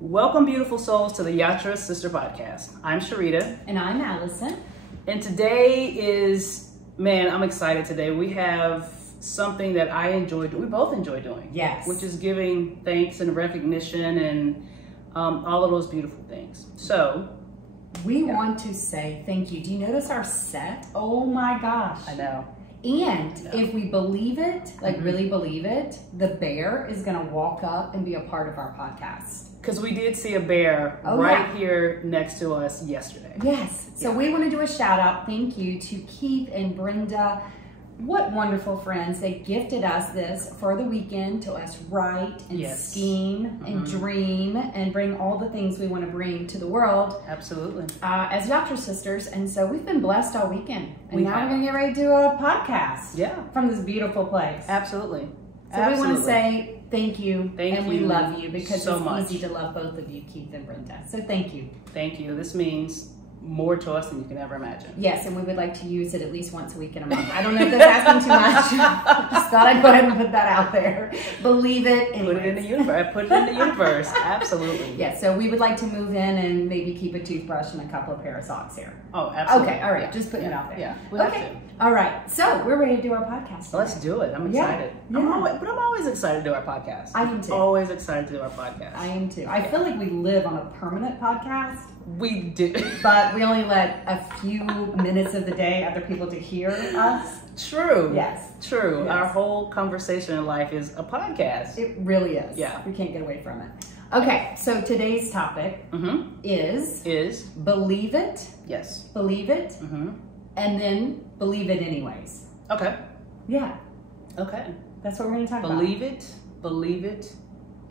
Welcome, beautiful souls, to the Yatra Sister Podcast. I'm Sharita. And I'm Allison. And today is, man, I'm excited today. We have something that we both enjoy doing. Yes. Which is giving thanks and recognition and all of those beautiful things. So, we want to say thank you. Do you notice our set? Oh my gosh. I know. And if we believe it, like really believe it, the bear is going to walk up and be a part of our podcast. Because we did see a bear here next to us yesterday. Yes. So we want to do a shout out. Thank you to Keith and Brenda. What wonderful friends. They gifted us this for the weekend to us write and scheme and dream and bring all the things we want to bring to the world. Absolutely. As Yatra sisters. And so we've been blessed all weekend. And now we're going to get ready to do a podcast. Yeah. From this beautiful place. Absolutely. So we want to say thank you. And we love you because so it's much. easy to love both of you, Keith and Brenda. So thank you. Thank you. This means more to us than you can ever imagine. Yes, and we would like to use it at least once a week in a month. I don't know if that's asking too much. Just thought I'd go ahead and put that out there. Believe it. Anyways. Put it in the universe. Put it in the universe. Absolutely. Yes, so we would like to move in and maybe keep a toothbrush and a couple of pair of socks here. Oh, absolutely. Okay, all right. Just putting it out there. Yeah. We have to. All right. So we're ready to do our podcast. Let's do it. I'm excited. Yeah. I'm always excited to do our podcast. I am too. Always excited to do our podcast. I am too. I feel like we live on a permanent podcast. We do. But we only let a few minutes of the day other people to hear us. True. Yes. True. Yes. Our whole conversation in life is a podcast. It really is. Yeah. We can't get away from it. Okay, so today's topic is believe it. Yes. Believe it. And then believe it anyways. Okay. Yeah. Okay. That's what we're going to talk about. Believe it,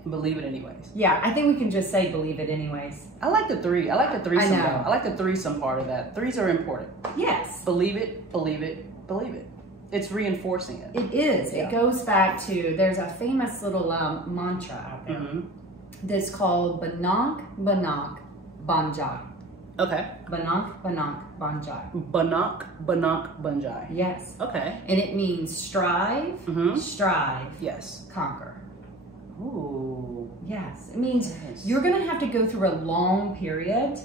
and believe it anyways. Yeah, I think we can just say believe it anyways. I like the three. I like the threesome. I know. I like the threesome part of that. Threes are important. Yes. Believe it, believe it, believe it. It's reinforcing it. It is. Yeah. It goes back to, there's a famous little mantra out there that's called Banak, Banak, Banjai. Okay. Banak, Banak, Banjai. Banak, Banak, Banjai. Yes. Okay. And it means strive, strive, yes, conquer. Ooh. Yes. It means you're going to have to go through a long period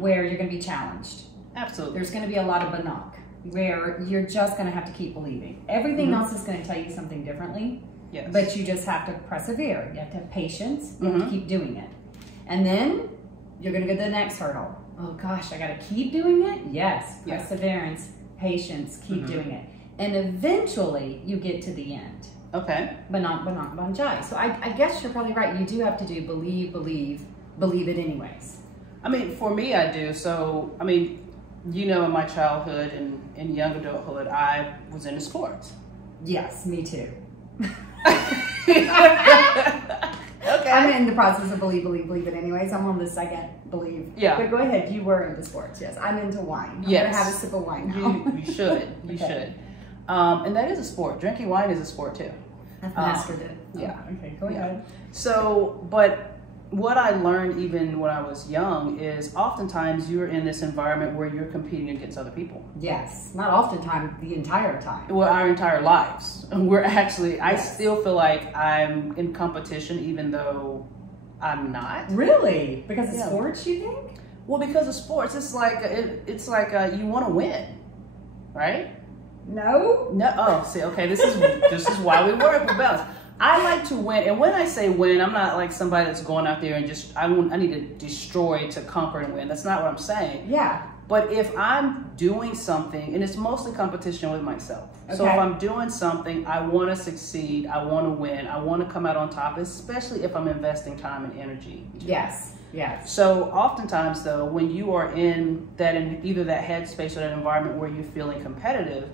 where you're going to be challenged. Absolutely. There's going to be a lot of Banak where you're just going to have to keep believing. Everything else is going to tell you something differently. Yes. But you just have to persevere. You have to have patience. You have to keep doing it. And then you're going to go to the next hurdle. Oh gosh, I got to keep doing it? Yes. Perseverance, patience, keep doing it. And eventually you get to the end. Okay. Banak, Banak, Banjai. So I guess you're probably right. You do have to do believe it anyways. I mean, for me, I do. So, I mean, you know, in my childhood and young adulthood, I was into sports. Yes, me too. Okay. I'm in the process of believe it anyways. I'm on the second believe. Yeah. But go ahead. You were into sports. Yes. I'm into wine. I'm yes. going to have a sip of wine now. You should. You should. And that is a sport. Drinking wine is a sport too. I've mastered it. Yeah. Okay, go ahead. So, but what I learned even when I was young is oftentimes you're in this environment where you're competing against other people. Yes. Not oftentimes, the entire time. Well, our entire lives. We're actually, I still feel like I'm in competition even though I'm not. Really? Because of sports, you think? Well, because of sports, it's like you want to win, right? No. No. Oh, see, okay. This is why we work with balance. I like to win, and when I say win, I'm not like somebody that's going out there and just I need to destroy to conquer and win. That's not what I'm saying. Yeah. But if I'm doing something, and it's mostly competition with myself. Okay. So if I'm doing something, I want to succeed, I want to win, I want to come out on top, especially if I'm investing time and energy. Yes. Yes. So oftentimes though, when you are in either that headspace or that environment where you're feeling competitive,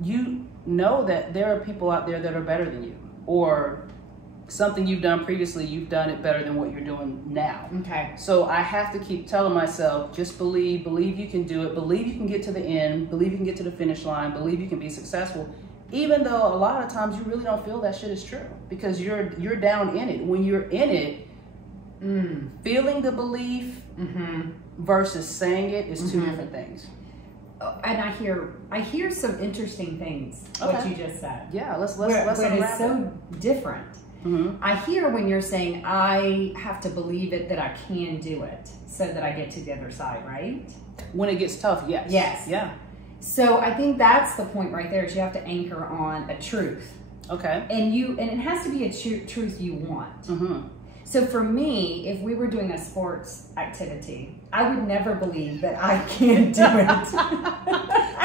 you know that there are people out there that are better than you, or something you've done previously, you've done it better than what you're doing now. Okay. So I have to keep telling myself, just believe you can do it, believe you can get to the end, believe you can get to the finish line, believe you can be successful, even though a lot of times you really don't feel that shit is true because you're down in it. When you're in it, feeling the belief versus saying it is two different things. and I hear some interesting things, what you just said. Yeah, let's but it's so different. I hear when you're saying, I have to believe it that I can do it so that I get to the other side, right? When it gets tough, yes. Yes. Yeah. So I think that's the point right there, is you have to anchor on a truth. Okay. And it has to be a truth you want. So for me, if we were doing a sports activity, I would never believe that I can do it.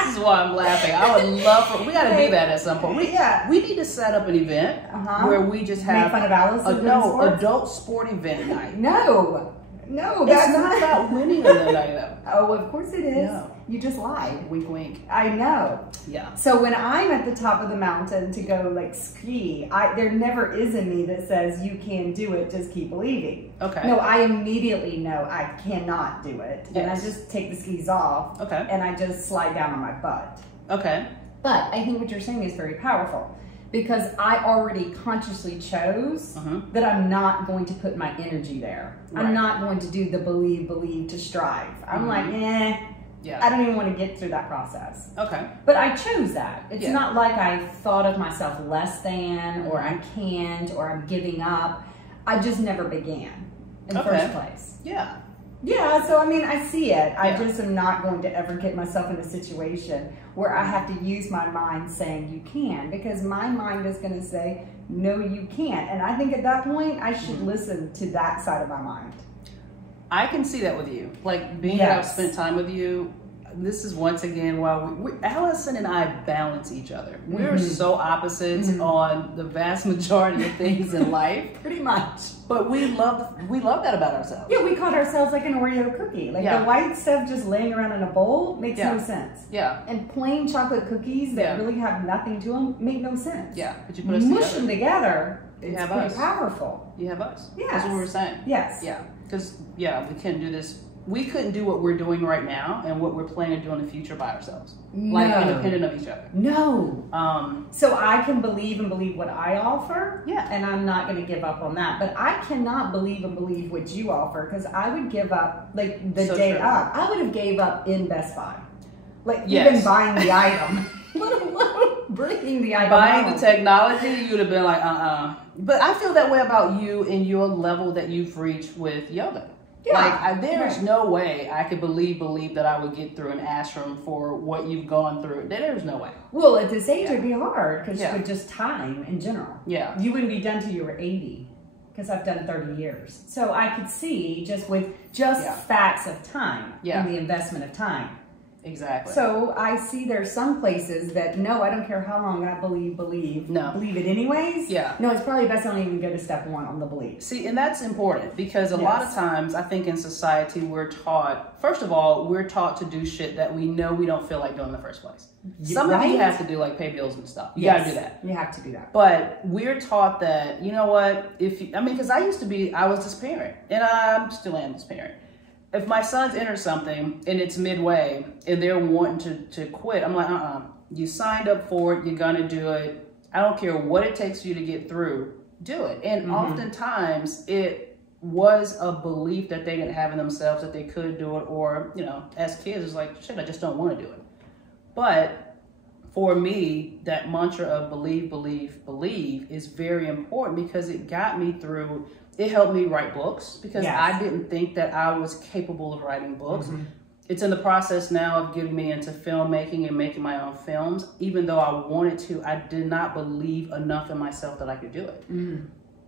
This is why I'm laughing. I would love we got to do that at some point. We need to set up an event where we just have make fun of Alice. Adult sport event night. No, that's not about winning on the night though. Oh, of course it is. No. You just lied. Wink, wink. I know. Yeah. So when I'm at the top of the mountain to go like ski, there never is in me that says you can do it, just keep believing. Okay. No, I immediately know I cannot do it. Yes. And I just take the skis off. Okay. And I just slide down on my butt. Okay. But I think what you're saying is very powerful, because I already consciously chose that I'm not going to put my energy there. Right. I'm not going to do the believe to strive. I'm like, yeah. I don't even want to get through that process. Okay. But I chose that. It's not like I thought of myself less than, or I can't, or I'm giving up. I just never began in the first place. Yeah. Yeah, so I mean, I see it. I just am not going to ever get myself in a situation where I have to use my mind saying you can, because my mind is going to say, no, you can't. And I think at that point, I should listen to that side of my mind. I can see that with you. Like, being that I've spent time with you, this is once again why Allison and I balance each other. We're so opposites on the vast majority of things in life. Pretty much. But we love that about ourselves. Yeah, we caught ourselves like an Oreo cookie. Like the white stuff just laying around in a bowl makes no sense. Yeah. And plain chocolate cookies that really have nothing to them make no sense. Yeah. But you put us Mush them together, it's pretty powerful. You have us. Yes. That's what we were saying. Yes. Yeah. Because, we couldn't do this. We couldn't do what we're doing right now and what we're planning to do in the future by ourselves. No. Like, independent of each other. No. So I can believe what I offer. Yeah. And I'm not going to give up on that. But I cannot believe what you offer, because I would give up, like, the day up. I would have gave up in Best Buy. Like, even buying the item. Let alone bringing the item Buying home. the technology, you would have been like, But I feel that way about you and your level that you've reached with yoga. Yeah, like, there's no way I could believe that I would get through an ashram for what you've gone through. There's no way. Well, at this age, it'd be hard, because with just time in general. Yeah. You wouldn't be done till you were 80, because I've done 30 years. So I could see just with facts of time and the investment of time. Exactly. So I see there's some places that, no, I don't care how long I believe it anyways. Yeah. No, it's probably best I don't even go to step one on the belief. See, and that's important, because a lot of times I think in society we're taught, first of all, we're taught to do shit that we know we don't feel like doing in the first place. Some of you have to do, like, pay bills and stuff. You gotta do that. You have to do that. But we're taught that, you know what, because I was this parent, and I still am this parent. If my son's entered something and it's midway and they're wanting to quit, I'm like, you signed up for it, you're gonna do it. I don't care what it takes for you to get through, do it. And oftentimes it was a belief that they didn't have in themselves that they could do it, or, as kids, it's like, shit, I just don't want to do it. But for me, that mantra of believe is very important, because it got me through. It helped me write books, because I didn't think that I was capable of writing books. It's in the process now of getting me into filmmaking and making my own films. Even though I wanted to, I did not believe enough in myself that I could do it.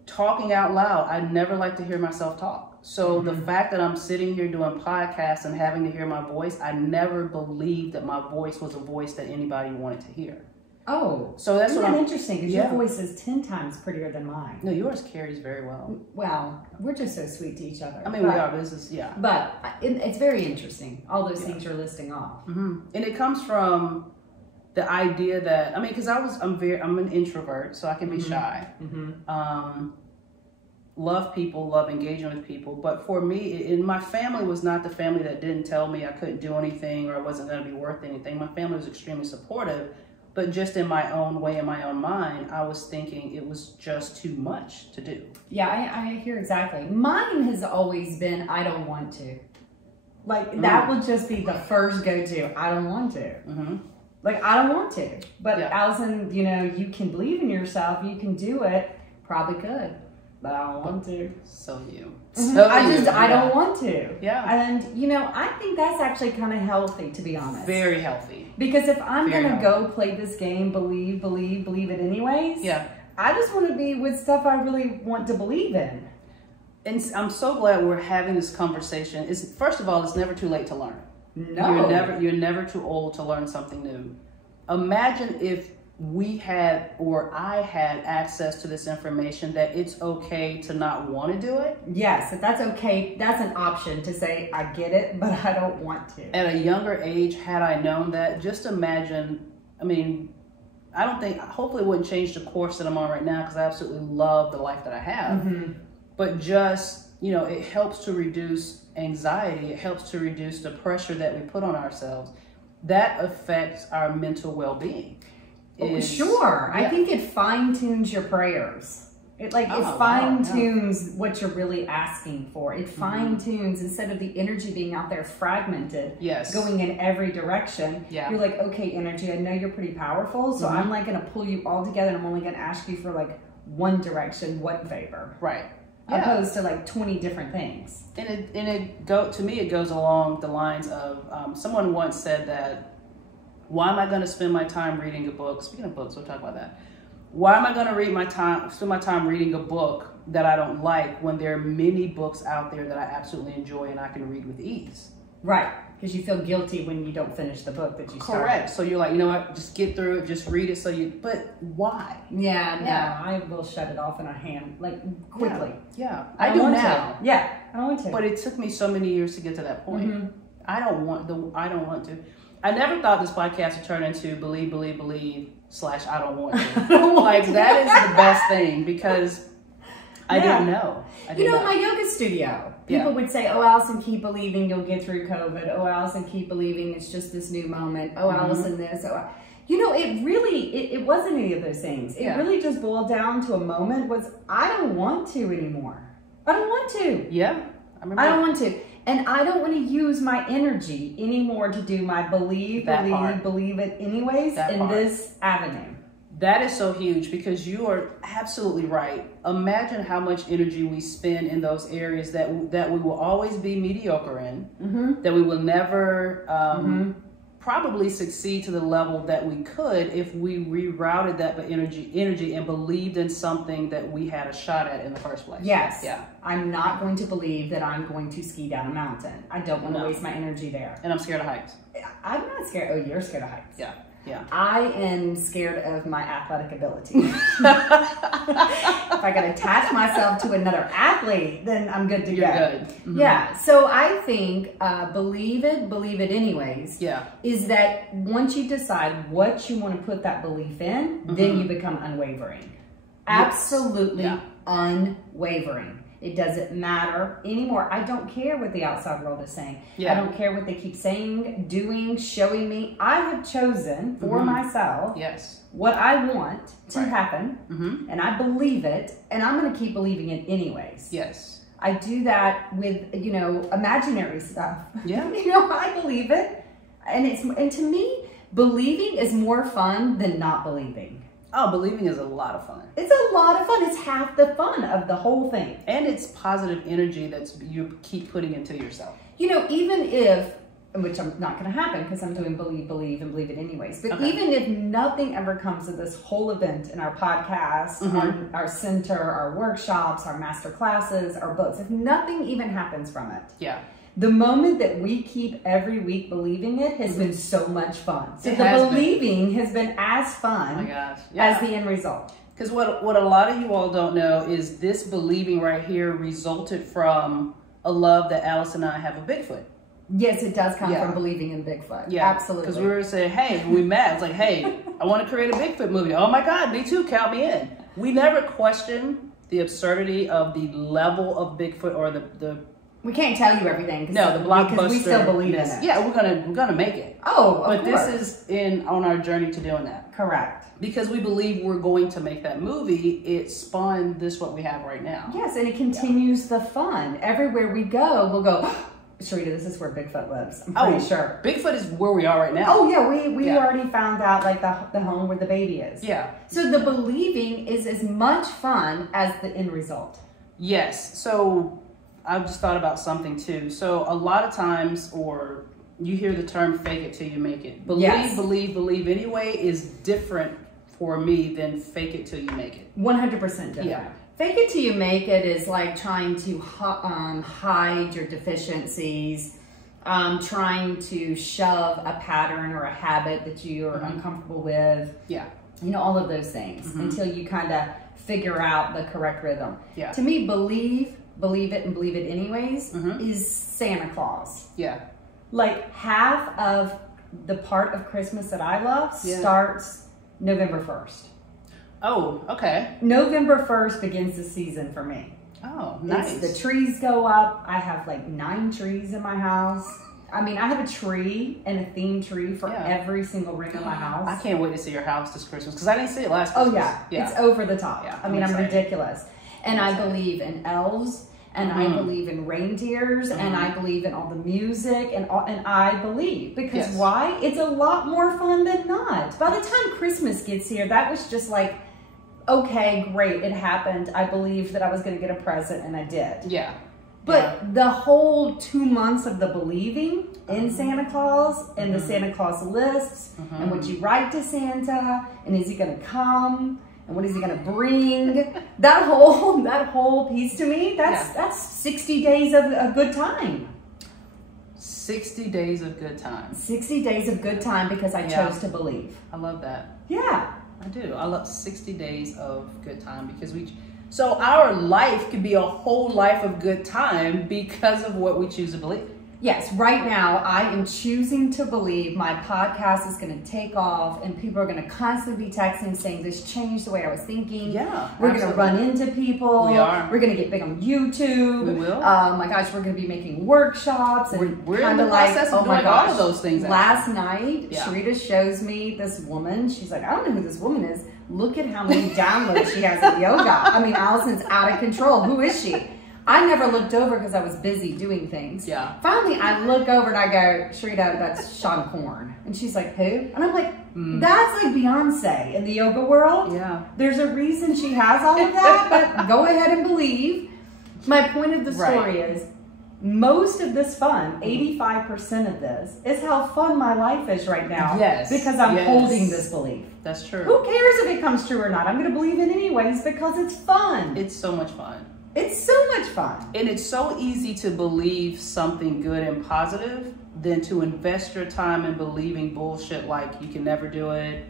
Talking out loud, I never like to hear myself talk. So the fact that I'm sitting here doing podcasts and having to hear my voice, I never believed that my voice was a voice that anybody wanted to hear. Oh, so that's interesting, because your voice is 10 times prettier than mine. No, yours carries very well. Well, we're just so sweet to each other. I mean, we are. This is But it's very interesting. All those things you're listing off, and it comes from the idea that because I'm an introvert, so I can be shy. Love people, love engaging with people, but for me, my family was not the family that didn't tell me I couldn't do anything or I wasn't going to be worth anything. My family was extremely supportive. But just in my own way, in my own mind, I was thinking it was just too much to do. Yeah, I hear exactly. Mine has always been, I don't want to. Like, that would just be the first go-to. I don't want to. Like, I don't want to. But Allison, you know, you can believe in yourself. You can do it. Probably could. But I don't want to. So you. I don't want to. Yeah. And, you know, I think that's actually kind of healthy, to be honest. Very healthy. Because if I'm going to go play this game, believe it anyways. Yeah. I just want to be with stuff I really want to believe in. And I'm so glad we're having this conversation. First of all, it's never too late to learn. No. You're never too old to learn something new. Imagine if we had, or I had access to this information, that it's okay to not want to do it. Yes, if that's okay, that's an option to say, I get it, but I don't want to. At a younger age, had I known that, just imagine, I mean, hopefully it wouldn't change the course that I'm on right now, because I absolutely love the life that I have. But just, you know, it helps to reduce anxiety. It helps to reduce the pressure that we put on ourselves. That affects our mental well-being. Sure. Yeah. I think it fine-tunes your prayers. It fine-tunes what you're really asking for. It fine-tunes, instead of the energy being out there fragmented, going in every direction. You're like, okay, energy, I know you're pretty powerful, so I'm like going to pull you all together, and I'm only going to ask you for like one direction, one favor. Right. Opposed to like 20 different things. To me, it goes along the lines of, someone once said that, why am I going to spend my time reading a book? Speaking of books, we'll talk about that. Why am I going to spend my time reading a book that I don't like, when there are many books out there that I absolutely enjoy and I can read with ease? Right. Because you feel guilty when you don't finish the book that you started. Correct. So you're like, you know what, just get through it, just read it. But why? Yeah, no, I will shut it off in a hand, like, quickly. Yeah. I do now. Yeah, I don't want to. But it took me so many years to get to that point. I don't want to. I never thought this podcast would turn into believe / I don't want to. Like, that is the best thing, because I didn't know. My yoga studio, people would say, oh, Allison, keep believing you'll get through COVID. Oh, Allison, keep believing it's just this new moment. Oh, Allison, this. Oh, it really, it wasn't any of those things. It really just boiled down to a moment was, I don't want to anymore. I don't want to. Yeah. I don't want to. And I don't want to use my energy anymore to do my believe it anyways this avenue. That is so huge, because you are absolutely right. Imagine how much energy we spend in those areas that we will always be mediocre in, that we will never probably succeed to the level that we could if we rerouted that energy and believed in something that we had a shot at in the first place. Yes. Yeah. I'm not going to believe that I'm going to ski down a mountain. I don't want to waste my energy there. And I'm scared of heights. I'm not scared. Oh, you're scared of heights. Yeah. Yeah. I am scared of my athletic ability. If I can attach myself to another athlete, then I'm good to go. Good. Yeah. So I think believe it anyways. Yeah. Is that once you decide what you want to put that belief in, then you become unwavering. Absolutely unwavering. It doesn't matter anymore. I don't care what the outside world is saying. I don't care what they keep saying, doing, showing me. I have chosen for myself what I want to happen, and I believe it, and I'm going to keep believing it anyways. Yes. I do that with, imaginary stuff. Yeah. I believe it, and to me, believing is more fun than not believing. Oh, believing is a lot of fun. It's a lot of fun. It's half the fun of the whole thing. And it's positive energy you keep putting into yourself. Even if, which I'm not going to happen because I'm doing believe and believe it anyways, but even if nothing ever comes of this whole event in our podcast, our center, our workshops, our master classes, our books, if nothing even happens from it. Yeah. The moment that we keep every week believing it has been so much fun. So the believing has been as fun as the end result. Because what a lot of you all don't know is this believing right here resulted from a love that Alice and I have of Bigfoot. Yes, it does come from believing in Bigfoot. Yeah, absolutely. Because we were saying, hey, when we met, it's like, hey, I want to create a Bigfoot movie. Oh my God, me too, count me in. We never questioned the absurdity of the level of Bigfoot or the we can't tell you everything. No, the blockbuster. Because we still believe in it. Yeah, we're gonna make it. Oh, of course. This is on our journey to doing that. Correct. Because we believe we're going to make that movie. It spawned what we have right now. Yes, and it continues the fun. Everywhere we go, we'll go, Sharita, this is where Bigfoot lives. I'm pretty sure. Bigfoot is where we are right now. Oh yeah, we already found out like the home where the baby is. Yeah. So the believing is as much fun as the end result. Yes. So I've just thought about something too. So a lot of times, or you hear the term "fake it till you make it." Believe anyway is different for me than fake it till you make it. 100% different. Yeah. Fake it till you make it is like trying to hide your deficiencies, trying to shove a pattern or a habit that you are uncomfortable with. Yeah. You know, all of those things until you kind of figure out the correct rhythm. Yeah. To me, believe it and believe it anyways is Santa Claus. Yeah. Like half of the part of Christmas that I love starts November 1st. Oh, okay. November 1st begins the season for me. Oh, nice. The trees go up. I have like 9 trees in my house. I mean, I have a tree and a themed tree for every single room in my house. I can't wait to see your house this Christmas because I didn't see it last Christmas. Oh, yeah. It's over the top. Yeah, I mean, I'm ridiculous. And I believe in elves, and I believe in reindeers, and I believe in all the music, and I believe. Because why? It's a lot more fun than not. By the time Christmas gets here, that was just like, okay, great, it happened. I believed that I was going to get a present, and I did. Yeah. But the whole 2 months of the believing in Santa Claus and the Santa Claus lists and what you write to Santa and is he going to come and what is he going to bring? that whole piece to me, that's 60 days of a good time. 60 days of good time. 60 days of good time because I chose to believe. I love that. Yeah. I do. I love 60 days of good time because so our life could be a whole life of good time because of what we choose to believe. Yes, right now I am choosing to believe my podcast is going to take off and people are going to constantly be texting saying this changed the way I was thinking. Yeah, we're going to run into people. We are. We're going to get big on YouTube. We will. My gosh, we're going to be making workshops. And we're in the process of doing all of those things. Last night, Sharita shows me this woman. She's like, I don't know who this woman is. Look at how many downloads she has of yoga. I mean, Allison's out of control. Who is she? I never looked over because I was busy doing things. Yeah. Finally, I look over and I go, Sharita, that's Sean Korn. And she's like, who? And I'm like, that's like Beyonce in the yoga world. Yeah. There's a reason she has all of that, but go ahead and believe. My point of the story is, most of this fun, 85% of this, is how fun my life is right now. Yes. Because I'm holding this belief. That's true. Who cares if it comes true or not? I'm going to believe it anyways because it's fun. It's so much fun. It's so much fun. And it's so easy to believe something good and positive than to invest your time in believing bullshit like you can never do it,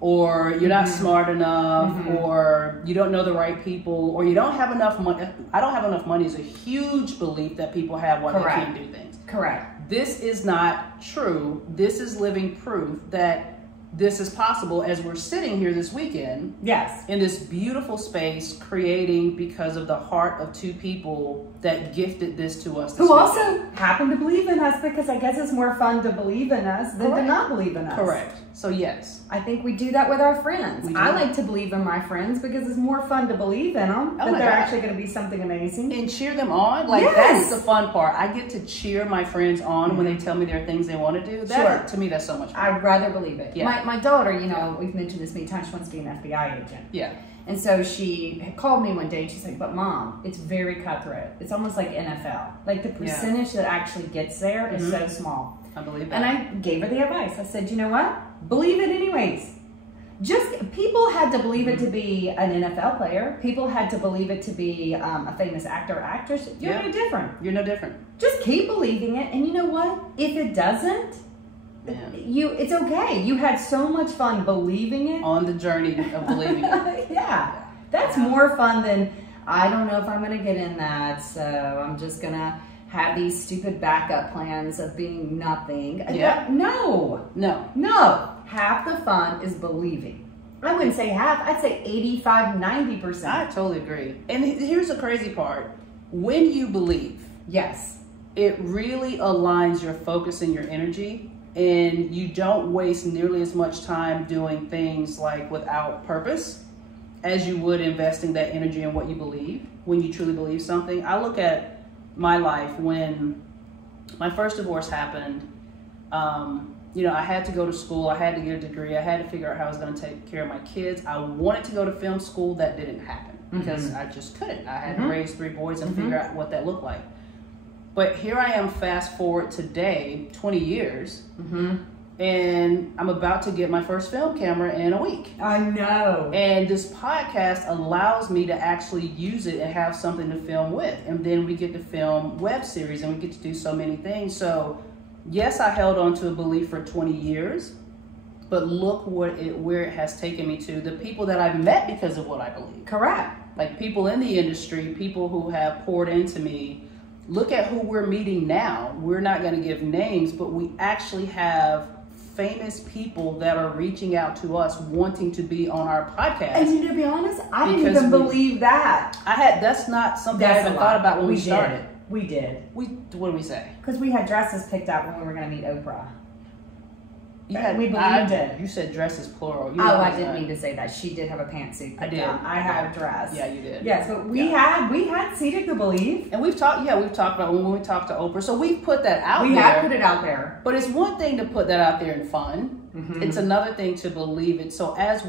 or you're not smart enough, or you don't know the right people, or you don't have enough money. I don't have enough money is a huge belief that people have when they can't do things. Correct. This is not true. This is living proof that this is possible as we're sitting here this weekend. Yes. In this beautiful space, creating because of the heart of 2 people that gifted this to us. Who also happen to believe in us because I guess it's more fun to believe in us than to not believe in us. Correct. So yes. I think we do that with our friends. I like to believe in my friends because it's more fun to believe in them. That they're actually going to be something amazing. And cheer them on. Like that's the fun part. I get to cheer my friends on when they tell me there are things they want to do. That, to me, that's so much fun. I'd rather believe it. Yeah. My daughter, you know, we've mentioned this many times, she wants to be an FBI agent. Yeah. And so she had called me one day and she's like, but Mom, it's very cutthroat. It's almost like NFL. Like the percentage that actually gets there is so small. I believe that. And I gave her the advice. I said, you know what? Believe it anyways. People had to believe it to be an NFL player. People had to believe it to be a famous actor or actress. You're no different. You're no different. Just keep believing it. And you know what? If it doesn't, it's okay. You had so much fun believing it. On the journey of believing it. Yeah. That's more fun than, I don't know if I'm going to get in that, so I'm just going to have these stupid backup plans of being nothing. Yeah. No. Half the fun is believing. I wouldn't say half. I'd say 85, 90%. I totally agree. And here's the crazy part. When you believe, it really aligns your focus and your energy, and you don't waste nearly as much time doing things like without purpose as you would investing that energy in what you believe when you truly believe something. I look at my life when my first divorce happened. You know, I had to go to school. I had to get a degree. I had to figure out how I was going to take care of my kids. I wanted to go to film school. That didn't happen because I just couldn't. I had to raise 3 boys and figure out what that looked like. But here I am, fast forward today, 20 years, and I'm about to get my first film camera in a week. I know. And this podcast allows me to actually use it and have something to film with. And then we get to film web series and we get to do so many things. So yes, I held on to a belief for 20 years, but look where it has taken me to. The people that I've met because of what I believe. Correct. Like people in the industry, people who have poured into me. Look at who we're meeting now. We're not going to give names, but we actually have famous people that are reaching out to us wanting to be on our podcast. And to be honest, I didn't even believe that. That's not something I even thought about when we started. We did. What did we say? Because we had dresses picked out when we were going to meet Oprah. We believed it. You said dresses plural. I didn't mean to say that. She did have a pantsuit. I did. I had a dress. Yeah, you did. Yes, but we had seated to believe. And we've talked about when we talked to Oprah. So we've put that out there. We have put it out there. But it's one thing to put that out there in fun. It's another thing to believe it. So as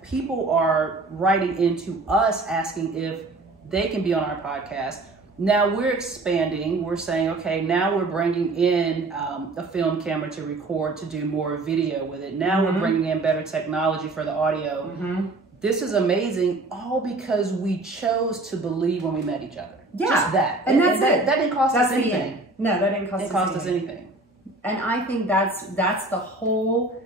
people are writing into us asking if they can be on our podcast, now we're expanding. We're saying, okay, now we're bringing in a film camera to record, to do more video with it. Now we're bringing in better technology for the audio. This is amazing, all because we chose to believe when we met each other. Yeah. Just that. And that's it. That didn't cost us anything. No, that didn't cost us anything. And I think that's the whole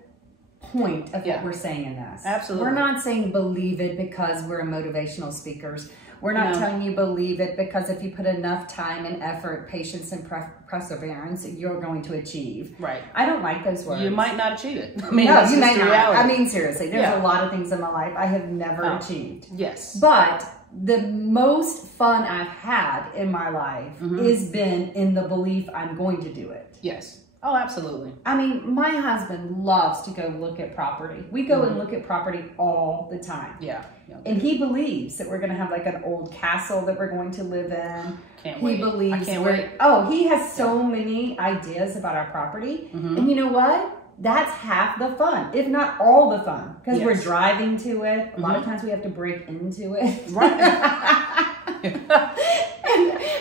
point of what we're saying in this. Absolutely. We're not saying believe it because we're motivational speakers. We're not telling you believe it because if you put enough time and effort, patience and perseverance, you're going to achieve. Right. I don't like those words. You might not achieve it. I mean, no, you may not. I mean, seriously, there's a lot of things in my life I have never achieved. Yes. But the most fun I've had in my life has been in the belief I'm going to do it. Yes. Oh, absolutely. I mean, my husband loves to go look at property. We go and look at property all the time. Yeah. And he believes that we're going to have like an old castle that we're going to live in. Can't wait. He believes. I can't wait. Oh, he has so many ideas about our property. And you know what? That's half the fun, if not all the fun, because we're driving to it. A lot of times we have to break into it. Right.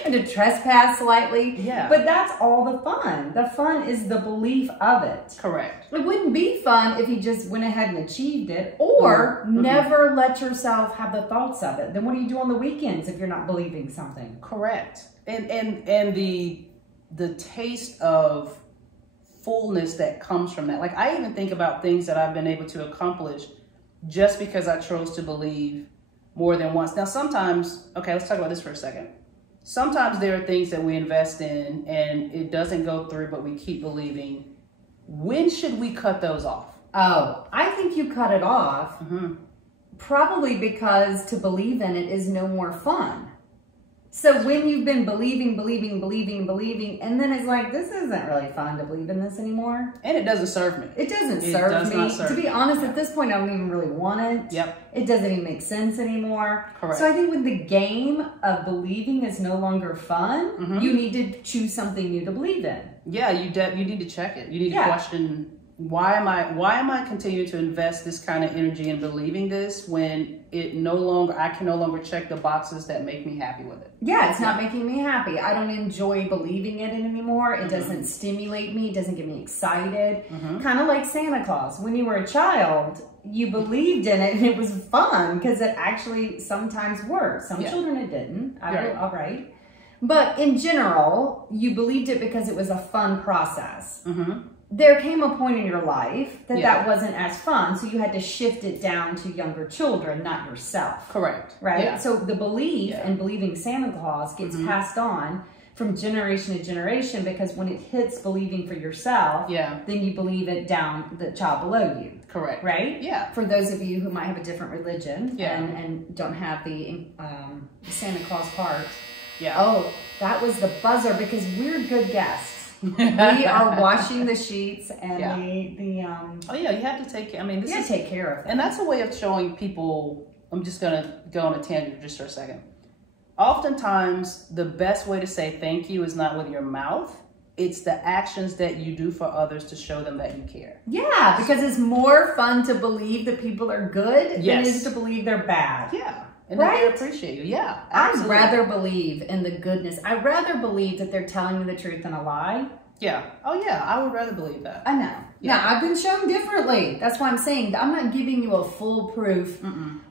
and to trespass slightly. Yeah. But that's all the fun. The fun is the belief of it. Correct. It wouldn't be fun if you just went ahead and achieved it, or never let yourself have the thoughts of it. Then what do you do on the weekends if you're not believing something? Correct. And the taste of fullness that comes from that. Like I even think about things that I've been able to accomplish just because I chose to believe more than once. Now, sometimes, okay, let's talk about this for a second. Sometimes there are things that we invest in and it doesn't go through, but we keep believing. When should we cut those off? Oh, I think you cut it off probably because to believe in it is no more fun. So when you've been believing, and then it's like, this isn't really fun to believe in this anymore. And it doesn't serve me. It doesn't serve me. To be honest, at this point, I don't even really want it. Yep. It doesn't even make sense anymore. Correct. So I think when the game of believing is no longer fun, you need to choose something new to believe in. Yeah, you need to check it. You need to question, why am I continuing to invest this kind of energy in believing this when I can no longer check the boxes that make me happy with it? Yeah, it's not making me happy. I don't enjoy believing in it anymore. It doesn't stimulate me. It doesn't get me excited. Kind of like Santa Claus. When you were a child, you believed in it and it was fun because it actually sometimes worked. Some children it didn't. All right. But in general, you believed it because it was a fun process. There came a point in your life that that wasn't as fun, so you had to shift it down to younger children, not yourself. Correct. Right? Yeah. So the belief and believing Santa Claus gets passed on from generation to generation because when it hits believing for yourself, then you believe it down the child below you. Correct. Right? Yeah. For those of you who might have a different religion and don't have the Santa Claus part. Yeah. Oh, that was the buzzer because we're good guests. We are washing the sheets and oh yeah, you have to take care. I mean, take care of it. And that's a way of showing people. I'm just gonna go on a tangent just for a second. oftentimes the best way to say thank you is not with your mouth. It's the actions that you do for others to show them that you care. Yeah, because it's more fun to believe that people are good than it is to believe they're bad. Yeah. And right? that they appreciate you. Yeah. Absolutely. I'd rather believe in the goodness. I'd rather believe that they're telling me the truth than a lie. Yeah. Oh, yeah. I would rather believe that. I know. Yeah. Now, I've been shown differently. That's why I'm saying I'm not giving you a foolproof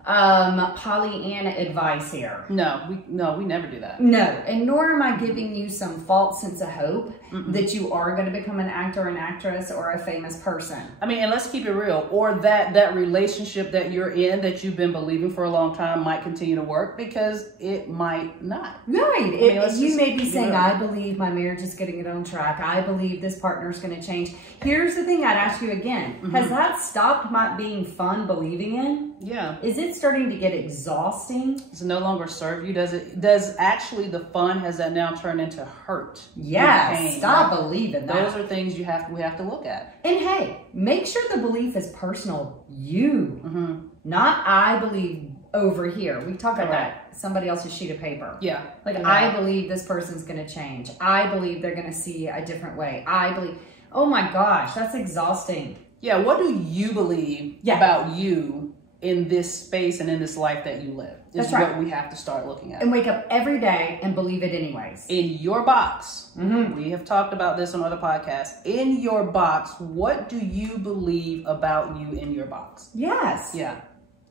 Pollyanna advice here. No, we never do that. No, and nor am I giving you some false sense of hope that you are going to become an actor, an actress, or a famous person. I mean, and let's keep it real. Or that relationship that you're in that you've been believing for a long time might continue to work, because it might not. Right. You may be saying, I believe my marriage is getting it on track. I believe this partner is going to change. Here's the thing I'd ask you again. Has that stopped being fun believing in? Yeah. Is it starting to get exhausting? Does it no longer serve you? Does actually the fun, has that now turned into hurt? Yes. Stop believing that. Those are things we have to look at. And hey, make sure the belief is personal. You. Not I believe over here. We talk about somebody else's sheet of paper. Yeah. Like, I believe this person's going to change. I believe they're going to see a different way. I believe, oh my gosh, that's exhausting. Yeah. What do you believe about you in this space and in this life that you live? Is what we have to start looking at. And wake up every day and believe it anyways. In your box. We have talked about this on other podcasts. In your box, what do you believe about you in your box? Yes. Yeah.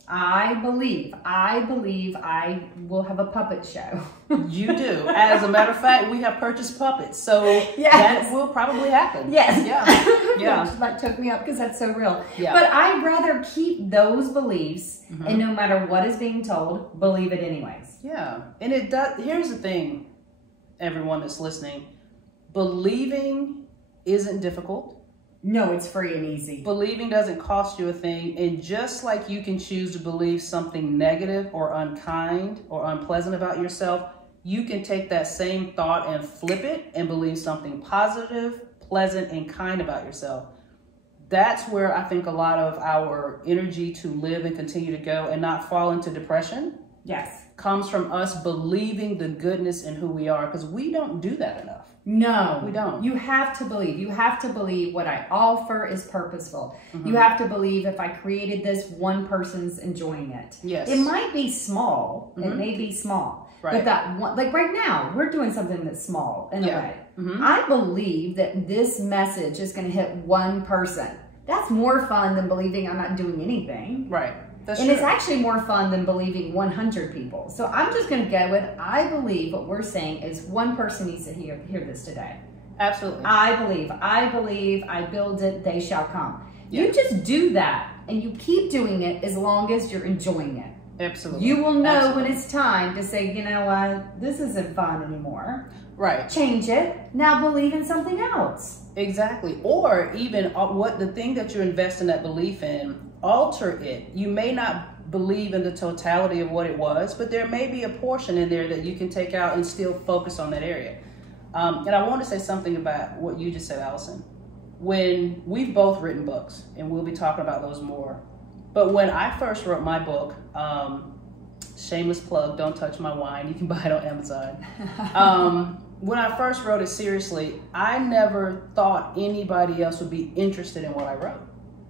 I believe I will have a puppet show. You do. As a matter of fact, we have purchased puppets, so that will probably happen. Yes. Yeah. Which like took me up because that's so real. Yeah. But I'd rather keep those beliefs, and no matter what is being told, believe it anyways. Yeah. And it does. Here's the thing, everyone that's listening. Believing isn't difficult. No, it's free and easy. Believing doesn't cost you a thing. And just like you can choose to believe something negative or unkind or unpleasant about yourself, you can take that same thought and flip it and believe something positive, pleasant, and kind about yourself. That's where I think a lot of our energy to live and continue to go and not fall into depression comes from us believing the goodness in who we are, because we don't do that enough. No, we don't. You have to believe. You have to believe what I offer is purposeful. You have to believe if I created this, one person's enjoying it. Yes. It might be small. It may be small. Right. But that one, like right now, we're doing something that's small in a way. I believe that this message is going to hit one person. That's more fun than believing I'm not doing anything. Right. That's and true. it's actually more fun than believing 100 people. So I'm just going to go with, I believe what we're saying is one person needs to hear this today. Absolutely. I believe, I build it, they shall come. Yeah. You just do that, and you keep doing it as long as you're enjoying it. Absolutely. You will know when it's time to say, you know what, this isn't fun anymore. Right. Change it. Now believe in something else. Exactly. Or even what the thing that you're investing that belief in, alter it. You may not believe in the totality of what it was, but there may be a portion in there that you can take out and still focus on that area. And I want to say something about what you just said, Allison. When we've both written books, and we'll be talking about those more, but when I first wrote my book, shameless plug, don't touch my wine, you can buy it on Amazon. When I first wrote it seriously, I never thought anybody else would be interested in what I wrote.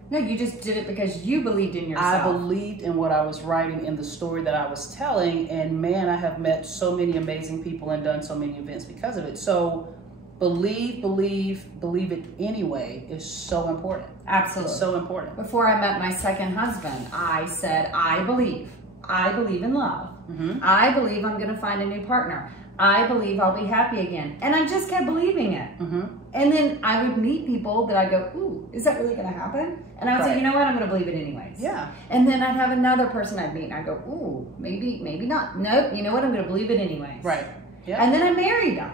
No, you just did it because you believed in yourself. I believed in what I was writing, in the story that I was telling, and man, I have met so many amazing people and done so many events because of it. So believe it anyway is so important. Absolutely. It's so important. Before I met my second husband, I said, I believe in love. I believe I'm going to find a new partner. I believe I'll be happy again. And I just kept believing it. And then I would meet people that I go, ooh, is that really going to happen? And I would say, you know what, I'm going to believe it anyways. Yeah. And then I'd have another person I'd meet and I'd go, ooh, maybe not. Nope, you know what, I'm going to believe it anyways. Right. Yeah. And then I married him.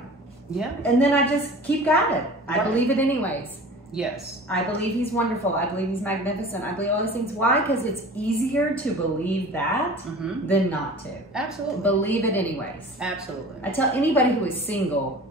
Yeah. And then I just keep at it. I believe it anyways. Yes. I believe he's wonderful. I believe he's magnificent. I believe all these things. Why? Because it's easier to believe that than not to. Absolutely. Believe it anyways. Absolutely. I tell anybody who is single,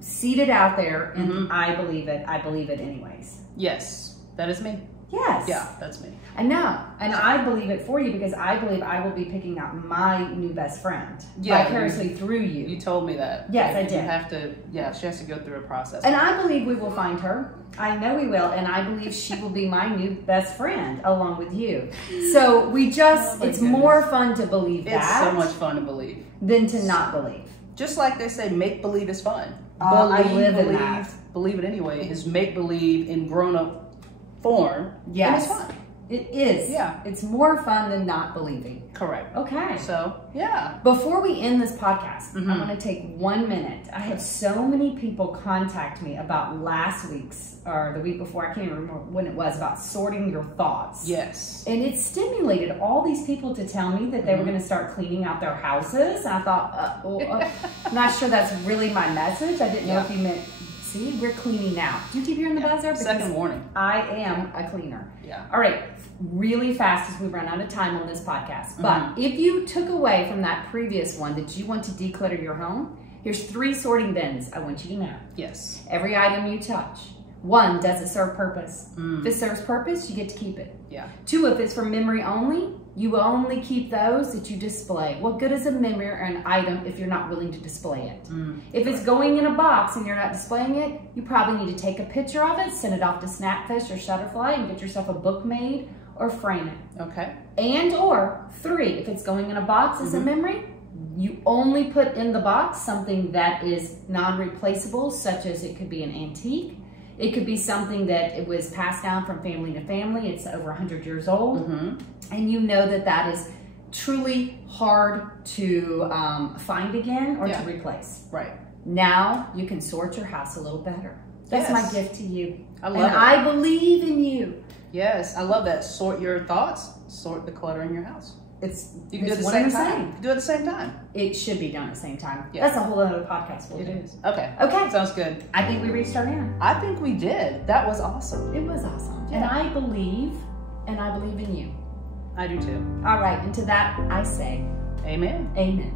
seat it out there and I believe it anyways. Yes. That is me. Yes. Yeah, that's me. I know. And I believe it for you because I believe I will be picking out my new best friend vicariously through you. You told me that. Yes, I did. You have to, she has to go through a process. And I believe we will find her. I know we will. And I believe she will be my new best friend along with you. So we just, it's more fun to believe that. It's so much fun to believe. Than to not believe. Just like they say, make believe is fun. I live in that. Believe it anyway is make believe in grown up form. Yes. And it's fun. It is. Yeah. It's more fun than not believing. Correct. Okay. So, yeah. Before we end this podcast, I want to take 1 minute. I had so many people contact me about last week's or the week before, I can't even remember when it was, about sorting your thoughts. Yes. And it stimulated all these people to tell me that they were going to start cleaning out their houses. And I thought, I'm not sure that's really my message. I didn't know if you meant, see, we're cleaning now. Do you keep hearing the buzzer? Because second warning. I am a cleaner. Yeah. All right. Really fast as we run out of time on this podcast. But if you took away from that previous one that you want to declutter your home, here's 3 sorting bins I want you to know. Yes. Every item you touch. 1, does it serve purpose? If it serves purpose, you get to keep it. Yeah. 2, if it's for memory only, you only keep those that you display. What good is a memory or an item if you're not willing to display it? If it's going in a box and you're not displaying it, you probably need to take a picture of it, send it off to Snapfish or Shutterfly and get yourself a book made or frame it. Okay. And or 3, if it's going in a box as a memory, you only put in the box something that is non-replaceable, such as it could be an antique. It could be something that it was passed down from family to family. It's over 100 years old. And you know that that is truly hard to find again or to replace. Right. Now you can sort your house a little better. That's my gift to you. I love it. I believe in you. Yes, I love that. Sort your thoughts, sort the clutter in your house. You can do it at the same time. You can do it at the same time. It should be done at the same time. Yeah. That's a whole other podcast. It is. Okay. Okay. Sounds good. I think we reached our end. I think we did. That was awesome. It was awesome. Yeah. And I believe in you. I do too. All right. And to that, I say, Amen. amen.